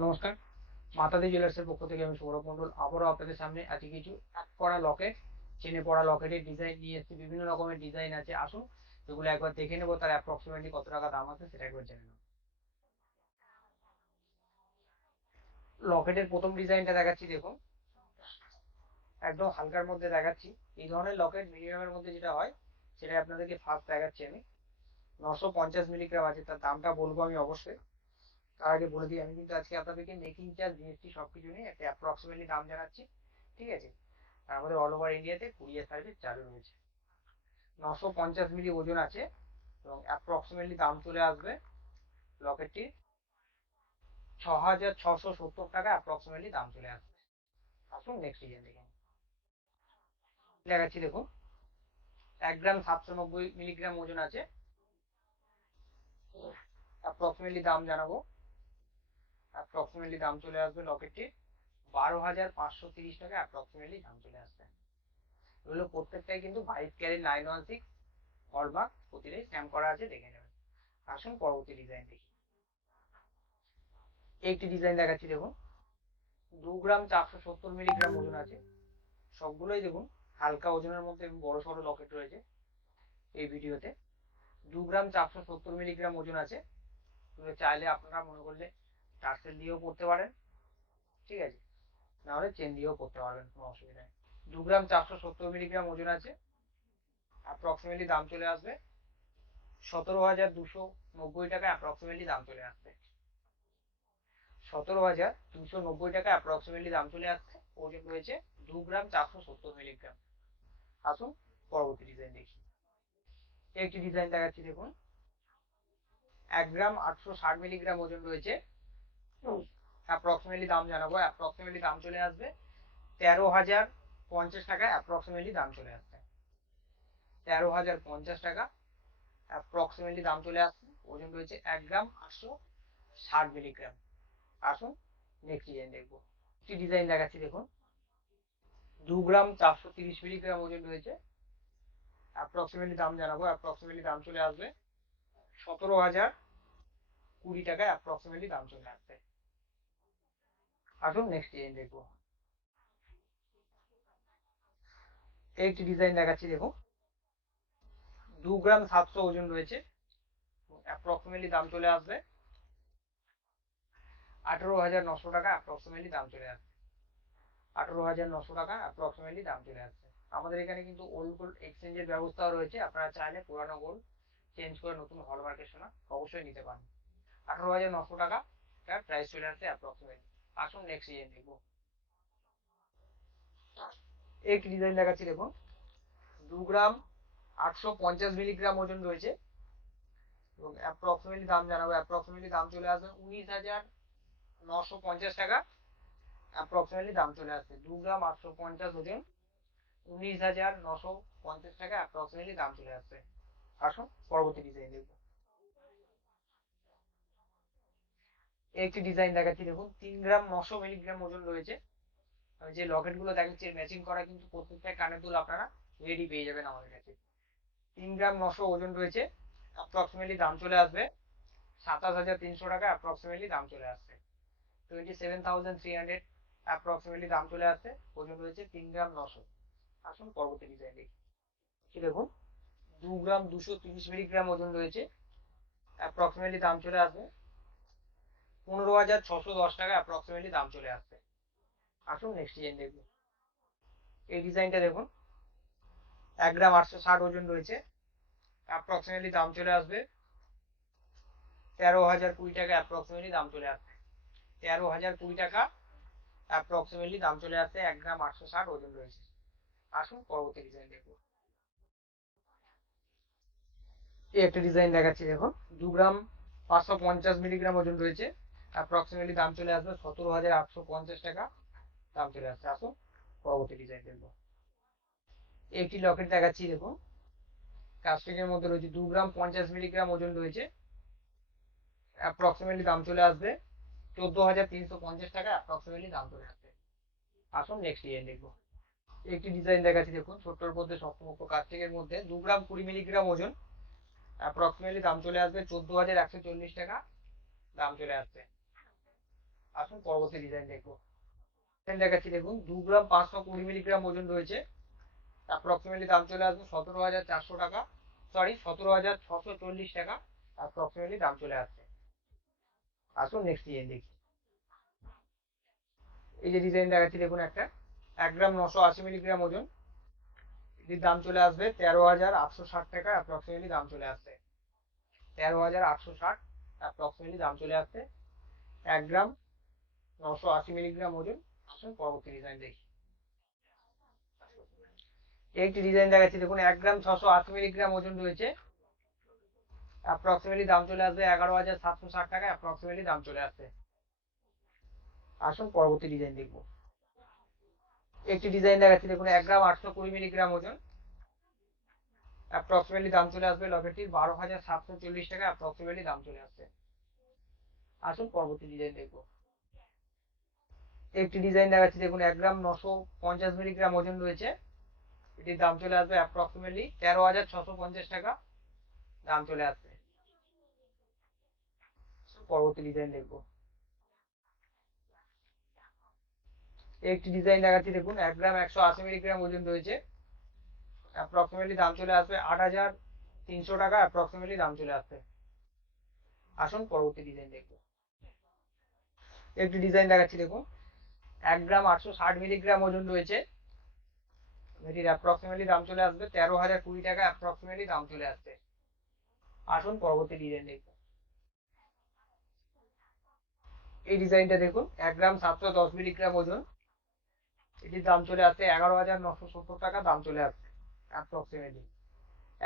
নমস্কার, মাতাদি জুয়েলার্সের পক্ষ থেকে আমি সৌরভ মণ্ডল আবারও আপনাদের সামনে আজকে কিছু এক করা লকেট, চেনে পড়া লকেটের ডিজাইন নিয়ে এসেছি। বিভিন্ন রকমের ডিজাইন আছে, আসুন এগুলো একবার দেখে নেবো, তার অ্যাপ্রক্সিমেটলি কত টাকা দাম আছে সেটা একবার জেনে নেবো। লকেটের প্রথম ডিজাইনটা দেখাচ্ছি, দেখুন একদম হালকার মধ্যে দেখাচ্ছি। এই ধরনের লকেট মিনিমামের মধ্যে যেটা হয় সেটা আপনাদেরকে ফার্স্ট দেখাচ্ছি আমি। 950 মিলিগ্রাম আছে, তার দামটা বলবো আমি অবশ্যই। তার আগে বলে দিই, আমি কিন্তু আজকে আপনাদেরকে মেকিং চার্জ জিএসটি সবকিছু নিয়ে একটা অ্যাপ্রক্সিমেটলি দাম জানাচ্ছি, ঠিক আছে? আর আমাদের অল ওভার ইন্ডিয়াতে কুরিয়ার সার্ভিস চালু রয়েছে। 950 মিলি ওজন আছে এবং অ্যাপ্রক্সিমেটলি দাম চলে আসবে লকেটটি 6,670 টাকা, অ্যাপ্রক্সিমেটলি দাম চলে আসবে। আসুন নেক্সট ডিজাইন দেখুন, দেখাচ্ছি দেখুন। 1 গ্রাম 790 মিলিগ্রাম ওজন আছে, অ্যাপ্রক্সিমেটলি দাম জানাবো। অ্যাপ্রক্সিমেটলি দাম চলে আসবে লকেটটি 12,530 টাকা, অ্যাপ্রক্সিমেটলি দাম চলে আসবে। এগুলো প্রত্যেকটাই কিন্তু 22 ক্যারেট 916 হলমার্ক প্রতিটাই স্ট্যাম্প করা আছে, দেখে নেবেন। আসুন পরবর্তী ডিজাইন দেখি। একটি ডিজাইন দেখাচ্ছি দেখুন। 2 গ্রাম 470 মিলিগ্রাম ওজন আছে, সবগুলোই দেখুন হালকা ওজনের মধ্যে বড় সড়ো লকেট রয়েছে এই ভিডিওতে। 2 গ্রাম 470 মিলিগ্রাম ওজন আছে। চাইলে আপনারা মনে করলে টার্সেল দিয়েও পড়তে পারেন, ঠিক আছে, নাহলে চেন দিয়েও পড়তে পারবেন, কোনো অসুবিধা নেই। 2 গ্রাম 470 মিলিগ্রাম ওজন আছে, অ্যাপ্রক্সিমেটলি দাম চলে আসবে 17,290 টাকা, অ্যাপ্রক্সিমেটলি দাম চলে আসবে 17,290 টাকা, অ্যাপ্রক্সিমেটলি দাম চলে আসছে। ওজন রয়েছে 2 গ্রাম 470 মিলিগ্রাম। আসুন পরবর্তী ডিজাইন দেখি। একটি ডিজাইন দেখাচ্ছি দেখুন। 1 গ্রাম 860 মিলিগ্রাম ওজন রয়েছে, অ্যাপ্রক্সিমেটলি দাম জানাবো। অ্যাপ্রক্সিমেটলি দাম চলে আসবে 13,050 টাকা, অ্যাপ্রক্সিমেটলি দাম চলে আসবে 13,050 টাকা, অ্যাপ্রক্সিমেটলি দাম চলে আসছে। ওজন রয়েছে 1 গ্রাম 860 মিলিগ্রাম। আসুন নেক্সট ডিজাইন দেখবো। একটি ডিজাইন দেখাচ্ছি দেখুন। 2 গ্রাম 430 মিলিগ্রাম ওজন রয়েছে, অ্যাপ্রক্সিমেটলি দাম জানাবো। অ্যাপ্রক্সিমেটলি দাম চলে আসবে 17,020 টাকা, অ্যাপ্রক্সিমেটলি দাম চলে আসবে। আসুন নেক্সট ডিজাইন দেখবো। একটি ডিজাইন দেখাচ্ছি দেখুন। 2 গ্রাম 700 ওজন রয়েছে, অ্যাপ্রক্সিমেটলি দাম চলে আসবে 18,900 টাকা, অ্যাপ্রক্সিমেটলি দাম চলে আসবে 18,900 টাকা, অ্যাপ্রক্সিমেটলি দাম চলে আসছে। আমাদের এখানে কিন্তু ওল্ড গোল্ড এক্সচেঞ্জের ব্যবস্থাও রয়েছে, আপনারা চাইলে পুরানো গোল্ড চেঞ্জ করে নতুন হলমার্কের সোনা অবশ্যই নিতে পারেন। 18,900 টাকা তার প্রাইস চলে আসছে অ্যাপ্রক্সিমেটলি। আসুন নেক্সট ডিজাইন দেখবো। একটি ডিজাইন দেখাচ্ছি দেখুন। 2 গ্রাম 850 মিলিগ্রাম ওজন রয়েছে এবং অ্যাপ্রক্সিমেটলি দাম জানাবো। অ্যাপ্রক্সিমেটলি দাম চলে আসবে 19,950 টাকা, অ্যাপ্রক্সিমেটলি দাম চলে আসছে 2 গ্রাম 850 ওজন 19,950 টাকা, অ্যাপ্রক্সিমেটলি দাম চলে আসছে। আসুন পরবর্তী ডিজাইন দেখবো। একটি ডিজাইন দেখাচ্ছি দেখুন। 3 গ্রাম 900 মিলিগ্রাম ওজন রয়েছে। আমি যে লকেট গুলো দেখাচ্ছি ম্যাচিং করা কিন্তু প্রত্যেকটা কানের দুল আপনারা রেডি পেয়ে যাবেন আমাদের কাছে। 3 গ্রাম 900 ওজন রয়েছে, অ্যাপ্রক্সিমেটলি দাম চলে আসবে 27,300 টাকা, অ্যাপ্রক্সিমেটলি দাম চলে আসছে 27,300, অ্যাপ্রক্সিমেটলি দাম চলে আসছে। ওজন রয়েছে 3 গ্রাম 900। আসুন পরবর্তী ডিজাইন দেখি। দেখুন 2 গ্রাম 230 মিলিগ্রাম ওজন রয়েছে, অ্যাপ্রক্সিমেটলি দাম চলে আসবে 15,610 টাকা, অ্যাপ্রক্সিমেটলি দাম চলে আসছে। আসুন নেক্সট ডিজাইন দেখবো। এই ডিজাইনটা দেখুন। 1 গ্রাম 860 ওজন রয়েছে, অ্যাপ্রক্সিমেটলি দাম চলে আসবে 13,020 টাকা, অ্যাপ্রক্সিমেটলি দাম চলে আসবে 13,020 টাকা, অ্যাপ্রক্সিমেটলি দাম চলে আসছে। 1 গ্রাম 860 ওজন রয়েছে। আসুন পরবর্তী ডিজাইন দেখবো। এই একটা ডিজাইন দেখাচ্ছি দেখুন। 2 গ্রাম 550 মিলিগ্রাম ওজন রয়েছে, অ্যাপ্রক্সিমেটলি দাম চলে আসবে 17,850 টাকা, দাম চলে আসছে। আসুন পরবর্তী ডিজাইন দেখবো। একটি লকেট দেখাচ্ছি দেখুন, কাস্টিং এর মধ্যে রয়েছে। 2 গ্রাম 50 মিলিগ্রাম ওজন রয়েছে, অ্যাপ্রক্সিমেটলি দাম চলে আসবে 14,350 টাকা, অ্যাপ্রক্সিমেটলি দাম চলে আসবে। আসুন নেক্সট ডিজাইন দেখবো। একটি ডিজাইন দেখাচ্ছি দেখুন, ছোট্টর মধ্যে শক্তপোক্ত কাস্টিং এর মধ্যে। 2 গ্রাম 20 মিলিগ্রাম ওজন, অ্যাপ্রক্সিমেটলি দাম চলে আসবে 14,140 টাকা, দাম চলে আসছে। আসুন পরবর্তী ডিজাইন দেখবো। ডিজাইন দেখাচ্ছি দেখুন, 2 গ্রাম 520 মিলিগ্রাম ওজন রয়েছে, অ্যাপ্রক্সিমেটলি দাম চলে আসবে 17,400 টাকা, সরি 17,640 টাকা অ্যাপ্রক্সিমেটলি দাম চলে আসছে। আসুন নেক্সট ডিজাইন দেখি। এই যে ডিজাইন দেখাচ্ছি দেখুন, একটা 1 গ্রাম 980 মিলিগ্রাম ওজন, এটির দাম চলে আসবে 13,860 টাকা অ্যাপ্রক্সিমেটলি দাম চলে আসছে। 13,860 অ্যাপ্রক্সিমেটলি দাম চলে আসছে 1 গ্রাম 980 মিলিগ্রাম ওজন। আসুন পরবর্তী ডিজাইন দেখি। একটি ডিজাইন দেখাচ্ছি দেখুন, 1 গ্রাম 680 মিলিগ্রাম ওজন রয়েছে, অ্যাপ্রক্সিমেটলি দাম চলে আসবে 11,760 টাকা অ্যাপ্রক্সিমেটলি দাম চলে আসছে। আসুন পরবর্তী ডিজাইন দেখবো। একটি ডিজাইন দেখাচ্ছি দেখুন, 1 গ্রাম 820 মিলিগ্রাম ওজন, অ্যাপ্রক্সিমেটলি দাম চলে আসবে লকেটটির 12,740 টাকা অ্যাপ্রক্সিমেটলি দাম চলে আসছে। আসুন পরবর্তী ডিজাইন দেখবো। একটি ডিজাইন দেখাচ্ছি দেখুন, 1 গ্রাম 950 মিলিগ্রাম ওজন রয়েছে, এটির দাম চলে আসবে অ্যাপ্রক্সিমেটলি 13,650 টাকা দাম চলে আসবে। পরবর্তী ডিজাইন দেখবো। একটি ডিজাইন দেখাচ্ছি দেখুন, 1 গ্রাম 180 মিলিগ্রাম ওজন রয়েছে, অ্যাপ্রক্সিমেটলি দাম চলে আসবে 8,300 টাকা অ্যাপ্রক্সিমেটলি দাম চলে আসবে। আসুন পরবর্তী ডিজাইন দেখবো। একটি ডিজাইন দেখাচ্ছি দেখুন, 1 গ্রাম 860 মিলিগ্রাম ওজন রয়েছে, এটির অ্যাপ্রক্সিমেটলি দাম চলে আসবে 13,020 টাকা অ্যাপ্রক্সিমেটলি দাম চলে আসছে। আসুন পরবর্তী ডিজাইন দেখবো। এই ডিজাইনটা দেখুন, 1 গ্রাম 710 মিলিগ্রাম ওজন, এটির দাম চলে আসছে 11,970 টাকা দাম চলে আসছে অ্যাপ্রক্সিমেটলি।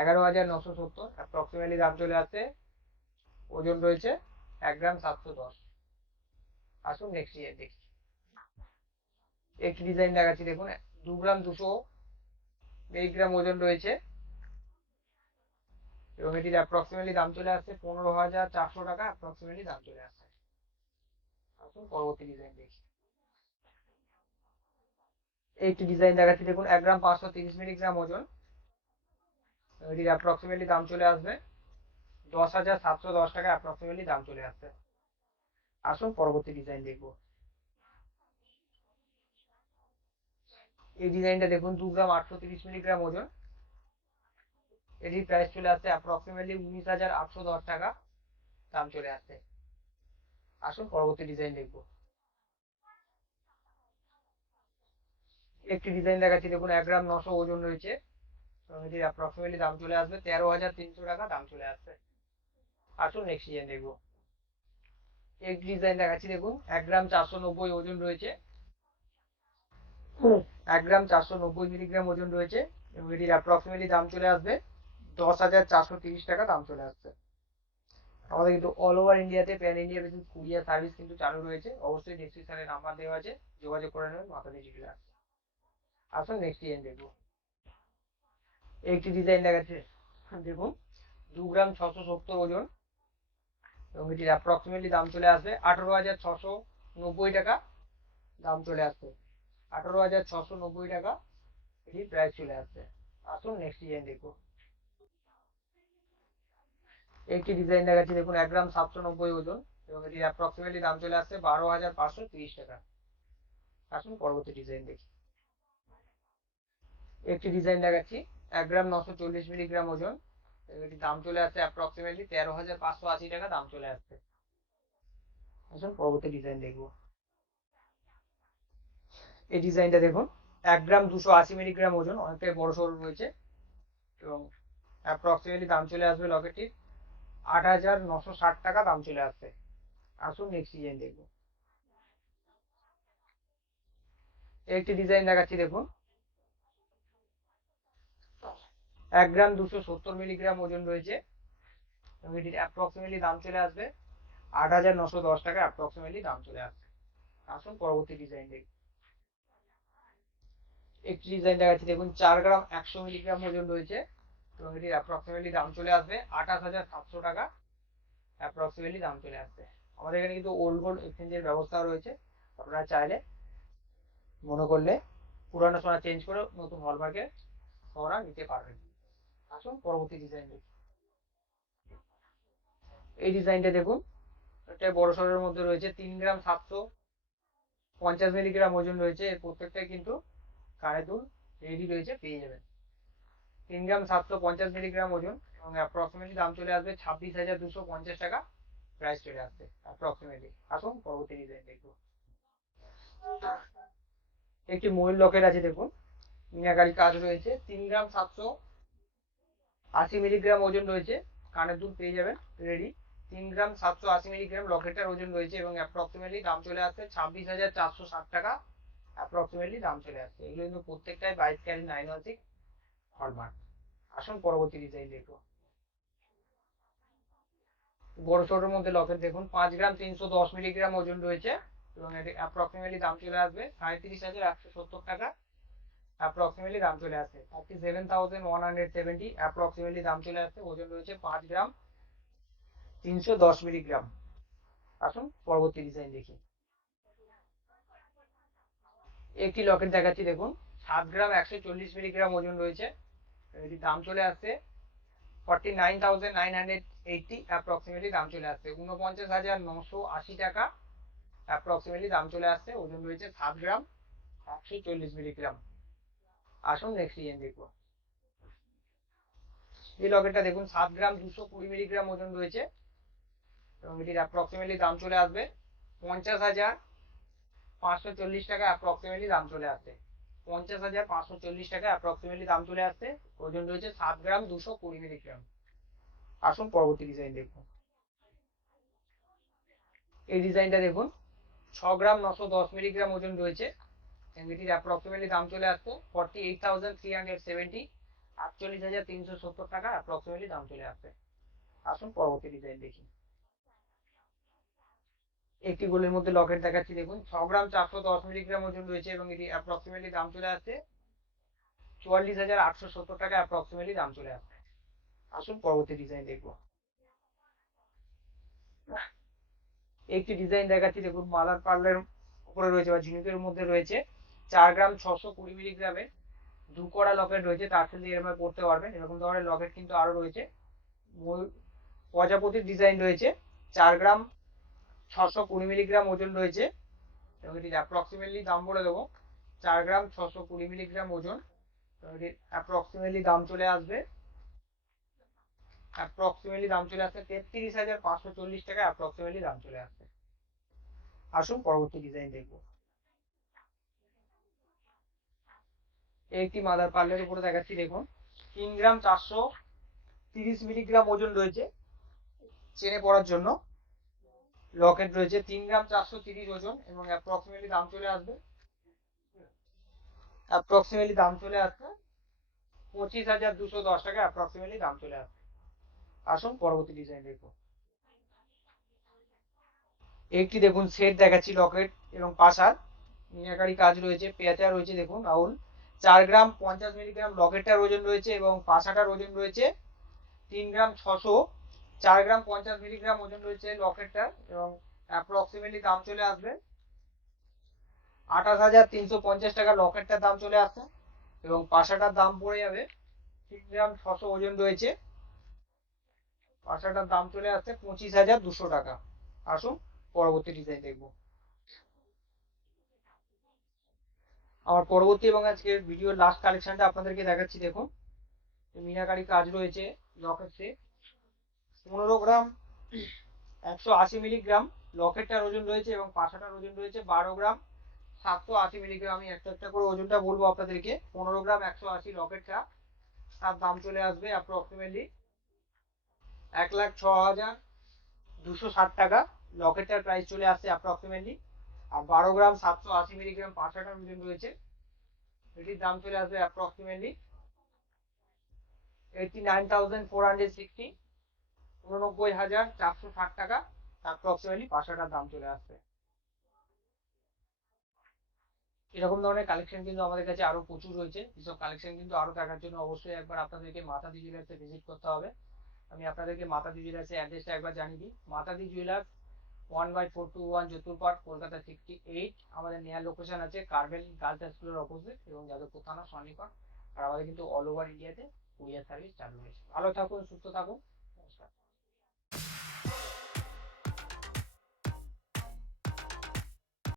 11,970 অ্যাপ্রক্সিমেটলি দাম চলে আসছে, ওজন রয়েছে 1 গ্রাম 710। আসুন নেক্সট ডিজাইন দেখি। একটি ডিজাইন দেখাচ্ছি দেখুন, 2 গ্রাম 200 মিলিগ্রাম ওজন রয়েছে, এবং এটির অ্যাপ্রক্সিমেটলি দাম চলে আসছে 15,400 টাকা অ্যাপ্রক্সিমেটলি দাম চলে আসছে। আসুন পরবর্তী ডিজাইন দেখি। একটি ডিজাইন দেখাচ্ছি দেখুন, 1 গ্রাম 530 মিলিগ্রাম ওজন, এটির অ্যাপ্রক্সিমেটলি দাম চলে আসবে 10,710 টাকা অ্যাপ্রক্সিমেটলি দাম চলে আসছে। আসুন পরবর্তী ডিজাইন দেখবো। এই ডিজাইনটা দেখুন, 2 গ্রাম 830 মিলিগ্রাম ওজন, এটির প্রাইস চলে আসছে অ্যাপ্রক্সিমেটলি 19,810 টাকা দাম চলে আসছে। আসুন পরবর্তী ডিজাইন দেখবো। একটি ডিজাইন দেখাচ্ছি দেখুন, 1 গ্রাম 900 ওজন রয়েছে, এবং এটির অ্যাপ্রক্সিমেটলি দাম চলে আসবে 13,300 টাকা দাম চলে আসছে। আসুন নেক্সট ডিজাইন দেখবো। একটি ডিজাইন দেখাচ্ছি দেখুন, 1 গ্রাম 490 ওজন রয়েছে, 1 গ্রাম 490 মিলিগ্রাম ওজন রয়েছে, এবং এটির অ্যাপ্রক্সিমেটলি দাম চলে আসবে 10,430 টাকা দাম চলে আসছে। আমাদের কিন্তু অল ওভার ইন্ডিয়াতে pan India basis courier service কিন্তু চালু রয়েছে, অবশ্যই ডেসক্রিপশনে নাম্বার দেওয়া আছে, যোগাযোগ করে নেবেন মাথা পিছু ডিলার। আসুন নেক্সট ডিজাইন দেখবো। একটি ডিজাইন দেখাচ্ছে দেখুন, 2 গ্রাম 670 ওজন, এবং এটির অ্যাপ্রক্সিমেটলি দাম চলে আসবে 18,690 টাকা দাম চলে আসছে। 18,690 টাকা এটির প্রাইস চলে আসছে। আসুন নেক্সট ডিজাইন দেখবো। একটি ডিজাইন দেখাচ্ছি দেখুন, 1 গ্রাম 790 ওজন, এবং এটির অ্যাপ্রক্সিমেটলি দাম চলে আসছে 12,530 টাকা। আসুন পরবর্তী ডিজাইন দেখি। একটি ডিজাইন দেখাচ্ছি, 1 গ্রাম 940 মিলিগ্রাম ওজন, এবং এটির দাম চলে আসছে অ্যাপ্রক্সিমেটলি 13,580 টাকা দাম চলে আসছে। আসুন পরবর্তী ডিজাইন দেখবো। এই ডিজাইনটা দেখুন, 1 গ্রাম 280 মিলিগ্রাম ওজন, অনেকটাই বড় সড়ো রয়েছে, এবং অ্যাপ্রক্সিমেটলি দাম চলে আসবে লকেটটির 8,960 টাকা দাম চলে আসছে। আসুন নেক্সট ডিজাইন দেখবো। একটি ডিজাইন দেখাচ্ছি দেখুন, 1 গ্রাম 270 মিলিগ্রাম ওজন রয়েছে, এবং এটির অ্যাপ্রক্সিমেটলি দাম চলে আসবে 8,910 টাকা অ্যাপ্রক্সিমেটলি দাম চলে আসবে। আসুন পরবর্তী ডিজাইন দেখবো। একটি ডিজাইন দেখাচ্ছি দেখুন, 4 গ্রাম 100 মিলিগ্রাম ওজন রয়েছে, এবং এটির অ্যাপ্রক্সিমেটলি দাম চলে আসবে 28,700 টাকা অ্যাপ্রক্সিমেটলি দাম চলে আসবে। আমাদের এখানে কিন্তু ওল্ড গোল্ড এক্সচেঞ্জের ব্যবস্থা রয়েছে, আপনারা চাইলে মনে করলে পুরানো সোনা চেঞ্জ করে নতুন হলমার্কে সোনা নিতে পারবেন। আসুন পরবর্তী ডিজাইন দেখি। এই ডিজাইনটা দেখুন, একটা বড় সড়ের মধ্যে রয়েছে, 3 গ্রাম 700 50 মিলিগ্রাম ওজন রয়েছে, এর প্রত্যেকটাই কিন্তু কানের দুল রেডি রয়েছে, পেয়ে যাবেন। 3 গ্রাম 750 মিলিগ্রাম ওজন এবং অ্যাপ্রক্সিমেটলি দাম চলে আসবে 26,250 টাকা প্রাইস চলে আসবে অ্যাপ্রক্সিমেটলি। আসুন পরবর্তী ডিজাইন দেখবো। একটি ময়ূর লকেট আছে দেখুন, মিনাকারি কাজ রয়েছে, 3 গ্রাম 780 মিলিগ্রাম ওজন রয়েছে, কানের দুল পেয়ে যাবেন রেডি। 3 গ্রাম 780 মিলিগ্রাম লকেটটার ওজন রয়েছে এবং অ্যাপ্রক্সিমেটলি দাম চলে আসছে 26,460 টাকা অ্যাপ্রক্সিমেটলি দাম চলে আসছে। এগুলো কিন্তু প্রত্যেকটাই 22 ক্যারেট 916 হলমার্ক। আসুন পরবর্তী ডিজাইন দেখবো। বড় ছোটোর মধ্যে লকেট দেখুন, 5 গ্রাম 310 মিলিগ্রাম ওজন রয়েছে এবং এটি অ্যাপ্রক্সিমেটলি দাম চলে আসবে 37,170 টাকা অ্যাপ্রক্সিমেটলি দাম চলে আসে। 37,170 অ্যাপ্রক্সিমেটলি দাম চলে আসছে। ওজন রয়েছে 5 গ্রাম 310 মিলিগ্রাম। আসুন পরবর্তী ডিজাইন দেখি। একটি লকেট দেখাচ্ছি দেখুন, 7 গ্রাম 140 মিলিগ্রাম ওজন রয়েছে, এটি দাম চলে আসছে 49,980 অ্যাপ্রক্সিমেটলি দাম চলে আসছে 49,980 টাকা অ্যাপ্রক্সিমেটলি দাম চলে আসছে। ওজন রয়েছে 7 গ্রাম 140 মিলিগ্রাম। আসুন নেক্সট ডিজাইন দেখবো। এই লকেটটা দেখুন, 7 গ্রাম 220 মিলিগ্রাম ওজন রয়েছে এবং এটির অ্যাপ্রক্সিমেটলি দাম চলে আসবে 50,540 টাকা অ্যাপ্রক্সিমেটলি দাম চলে আসছে 50,540 টাকা অ্যাপ্রক্সিমেটলি দাম চলে আসছে। ওজন রয়েছে 7 গ্রাম 220 মিলিগ্রাম। আসুন পরবর্তী ডিজাইন দেখুন। এই ডিজাইনটা দেখুন, 6 গ্রাম 910 মিলিগ্রাম ওজন রয়েছে এবং এটির অ্যাপ্রক্সিমেটলি দাম চলে আসছে 48,370 48,370 টাকা অ্যাপ্রক্সিমেটলি দাম চলে আসছে। আসুন পরবর্তী ডিজাইন দেখি। একটি গোলের মধ্যে লকেট দেখাচ্ছি দেখুন, 6 গ্রাম 410 মিলিগ্রাম ওজন রয়েছে এবং এটি অ্যাপ্রক্সিমেটলি দাম চলে আসছে 44,870 টাকা অ্যাপ্রক্সিমেটলি দাম চলে আসছে। আসুন পরবর্তী ডিজাইন দেখবো। একটি ডিজাইন দেখাচ্ছি দেখুন, মাদার পার্লের উপরে রয়েছে বা ঝিনুকের মধ্যে রয়েছে, 4 গ্রাম 620 মিলিগ্রামের দুকড়া লকেট রয়েছে, তার সাথে এরকম করতে পারবেন। এরকম ধরনের লকেট কিন্তু আরো রয়েছে। প্রজাপতির ডিজাইন রয়েছে, 4 গ্রাম 620 মিলিগ্রাম ওজন রয়েছে এবং এটির অ্যাপ্রক্সিমেটলি দাম বলে দেবো 4 গ্রাম 620 মিলিগ্রাম ওজন। এটির অ্যাপ্রক্সিমেটলি দাম চলে আসবে 33,540 টাকা অ্যাপ্রক্সিমেটলি দাম চলে আসবে। আসুন পরবর্তী ডিজাইন দেখবো। একটি মাদার পার্লের উপরে দেখাচ্ছি দেখুন, 3 গ্রাম 430 মিলিগ্রাম ওজন রয়েছে, চেনে পড়ার জন্য লকেট রয়েছে, 3 গ্রাম 430 ওজন এবং অ্যাপ্রক্সিমেটলি দাম চলে আসছে 25,210 টাকা অ্যাপ্রক্সিমেটলি দাম চলে আসছে। আসুন পরবর্তী ডিজাইন দেখবো। একটি দেখুন সেট দেখাচ্ছি, লকেট এবং পাশার মিনাকারি কাজ রয়েছে, পেঁচা রয়েছে দেখুন রাউল, 4 গ্রাম 50 মিলিগ্রাম লকেটটার ওজন রয়েছে এবং পাশাটার ওজন রয়েছে 3 গ্রাম 600। 4 গ্রাম 50 মিলিগ্রাম ওজন রয়েছে লকেটটার এবং অ্যাপ্রক্সিমেটলি দাম চলে আসবে 28,350 টাকা লকেটটার দাম চলে আসছে এবং পাশাটার দাম পড়ে যাবে 3 গ্রাম 600 ওজন রয়েছে, পাশাটার দাম চলে আসছে 25,200 টাকা। আসুন পরবর্তী ডিজাইন দেখবো। আমার পরবর্তী এবং আজকের ভিডিওর লাস্ট কালেকশনটা আপনাদেরকে দেখাচ্ছি দেখুন, মিনাকারি কাজ রয়েছে লকেটে, 15 গ্রাম 180 মিলিগ্রাম লকেটটার ওজন রয়েছে এবং পাশাটার ওজন রয়েছে 12 গ্রাম 780 মিলিগ্রাম। আমি একটা একটা করে ওজনটা বলবো আপনাদেরকে। 15 গ্রাম 180 লকেটটা, তার দাম চলে আসবে অ্যাপ্রক্সিমেটলি 1,06,260 টাকা লকেটটার প্রাইস চলে আসছে অ্যাপ্রক্সিমেটলি। আর 12 গ্রাম 780 মিলিগ্রাম পাশাটার ওজন রয়েছে, এটির দাম চলে আসবে অ্যাপ্রক্সিমেটলি 89,460 89,460 টাকা অ্যাপ্রক্সিমেটলি পাশাটার দাম চলে আসবে। এরকম ধরনের কালেকশন কিন্তু আমাদের কাছে আরো প্রচুর রয়েছে। এসব কালেকশন কিন্তু আরো দেখার জন্য অবশ্যই একবার আপনাদেরকে মাতাদি জুয়েলার্সে ভিজিট করতে হবে। আমি আপনাদেরকে মাতাদি জুয়েলার্সের অ্যাড্রেসটা একবার জানিয়ে দিই। মাতাদি জুয়েলার্স 1/421 যতুরপাট, কলকাতা 68। আমাদের নেয়ার লোকেশন আছে কার্ভেল গার্লস স্কুলের অপোজিট এবং যাদবপুর থানা সন্নিকট। আর আমাদের কিন্তু অল ওভার ইন্ডিয়াতে কুরিয়ার সার্ভিস চালু রয়েছে। ভালো থাকুন, সুস্থ থাকুন।